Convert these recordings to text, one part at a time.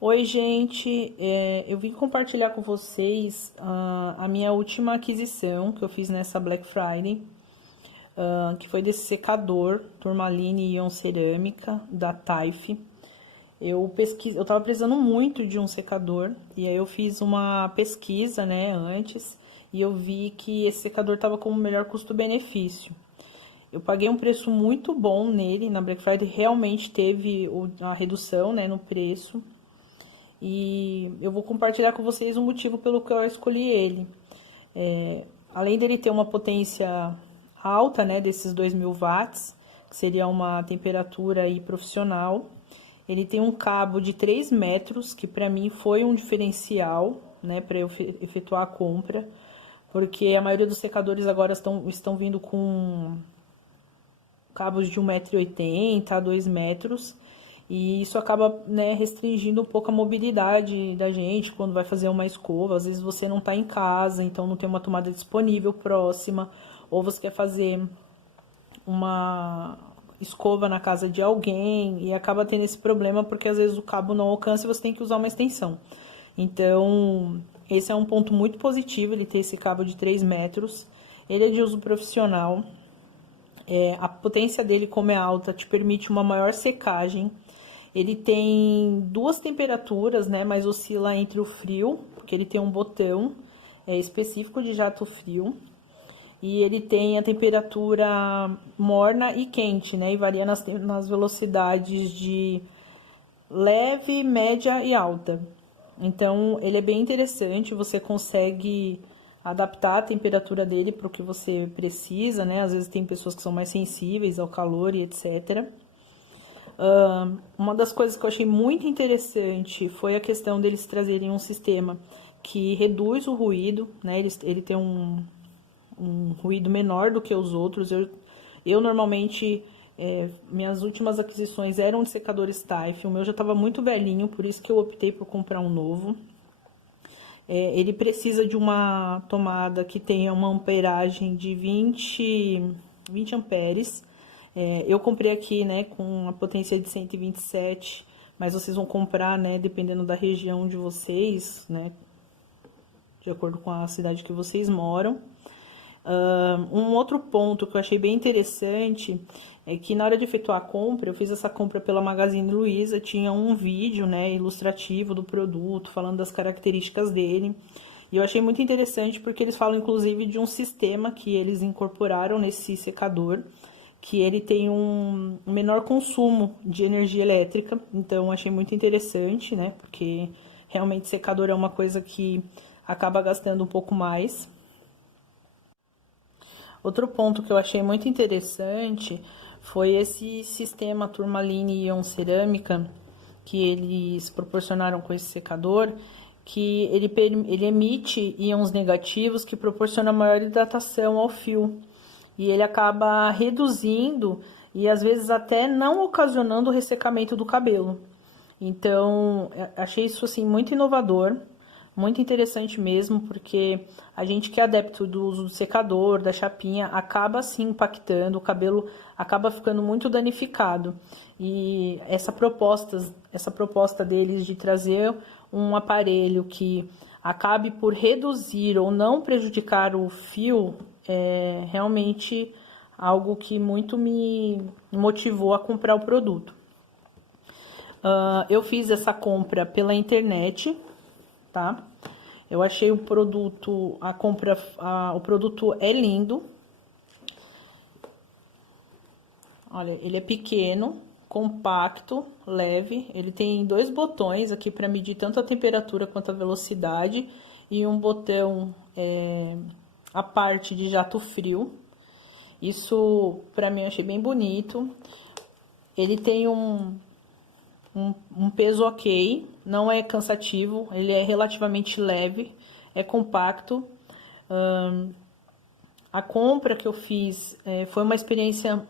Oi, gente. Eu vim compartilhar com vocês a minha última aquisição que eu fiz nessa Black Friday, que foi desse secador Turmaline Ion Cerâmica da Taif. Eu tava precisando muito de um secador e aí eu fiz uma pesquisa, né, antes, e eu vi que esse secador tava com o melhor custo-benefício. Eu paguei um preço muito bom nele, na Black Friday realmente teve a redução, né, no preço. E eu vou compartilhar com vocês o motivo pelo que eu escolhi ele. Além dele ter uma potência alta, né, desses 2000 watts, que seria uma temperatura aí profissional, ele tem um cabo de 3 metros, que para mim foi um diferencial, né, para eu efetuar a compra, porque a maioria dos secadores agora estão vindo com cabos de 1,80 m a 2 metros, e isso acaba, né, restringindo um pouco a mobilidade da gente quando vai fazer uma escova. Às vezes você não está em casa, então não tem uma tomada disponível próxima, ou você quer fazer uma escova na casa de alguém e acaba tendo esse problema porque às vezes o cabo não alcança e você tem que usar uma extensão. Então, esse é um ponto muito positivo, ele ter esse cabo de 3 metros. Ele é de uso profissional. A potência dele, como é alta, te permite uma maior secagem. Ele tem duas temperaturas, né, mas oscila entre o frio, porque ele tem um botão específico de jato frio. E ele tem a temperatura morna e quente, né, e varia nas velocidades de leve, média e alta. Então, ele é bem interessante, você consegue adaptar a temperatura dele para o que você precisa, né? Às vezes tem pessoas que são mais sensíveis ao calor e etc. Uma das coisas que eu achei muito interessante foi a questão deles trazerem um sistema que reduz o ruído, né? Ele tem um ruído menor do que os outros. Eu normalmente, minhas últimas aquisições eram de secadores Taif, o meu já estava muito velhinho, por isso que eu optei por comprar um novo. Ele precisa de uma tomada que tenha uma amperagem de 20 amperes. Eu comprei aqui, né, com a potência de 127, mas vocês vão comprar, né, dependendo da região de vocês, né, de acordo com a cidade que vocês moram. Um outro ponto que eu achei bem interessante é que na hora de efetuar a compra, eu fiz essa compra pela Magazine Luiza, tinha um vídeo, né, ilustrativo do produto, falando das características dele. E eu achei muito interessante porque eles falam inclusive de um sistema que eles incorporaram nesse secador, que ele tem um menor consumo de energia elétrica. Então eu achei muito interessante, né, porque realmente secador é uma coisa que acaba gastando um pouco mais. Outro ponto que eu achei muito interessante foi esse sistema Turmaline Ion Cerâmica que eles proporcionaram com esse secador, que ele emite íons negativos que proporcionam maior hidratação ao fio. E ele acaba reduzindo e às vezes até não ocasionando o ressecamento do cabelo. Então, achei isso assim muito inovador, muito interessante mesmo, porque a gente que é adepto do uso do secador, da chapinha, acaba assim impactando, o cabelo acaba ficando muito danificado. E essa proposta deles de trazer um aparelho que acabe por reduzir ou não prejudicar o fio é realmente algo que muito me motivou a comprar o produto. Eu fiz essa compra pela internet, tá? Eu achei o produto, o produto é lindo. Olha, ele é pequeno, compacto, leve. Ele tem dois botões aqui para medir tanto a temperatura quanto a velocidade e um botão a parte de jato frio. Isso para mim eu achei bem bonito. Ele tem um peso ok, não é cansativo, ele é relativamente leve, é compacto. A compra que eu fiz foi uma experiência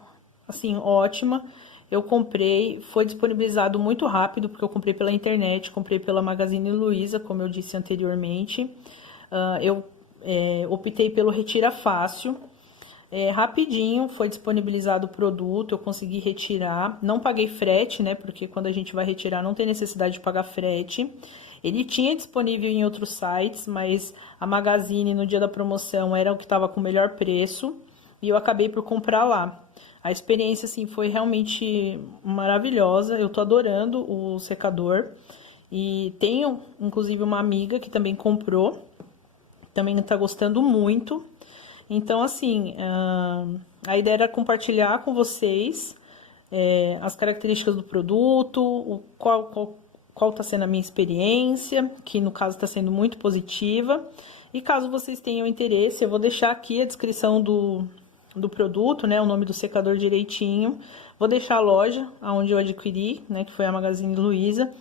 assim ótima. Eu comprei, foi disponibilizado muito rápido, porque eu comprei pela internet, comprei pela Magazine Luiza, como eu disse anteriormente. Eu optei pelo Retira Fácil. Rapidinho foi disponibilizado o produto, eu consegui retirar, não paguei frete, né? Porque quando a gente vai retirar não tem necessidade de pagar frete. Ele tinha disponível em outros sites, mas a Magazine no dia da promoção era o que estava com o melhor preço e eu acabei por comprar lá. A experiência, assim, foi realmente maravilhosa, eu tô adorando o secador e tenho, inclusive, uma amiga que também comprou, também tá gostando muito. Então, assim, a ideia era compartilhar com vocês as características do produto, qual está sendo a minha experiência, que no caso está sendo muito positiva. E caso vocês tenham interesse, eu vou deixar aqui a descrição do produto, né, o nome do secador direitinho. Vou deixar a loja onde eu adquiri, né, que foi a Magazine Luiza.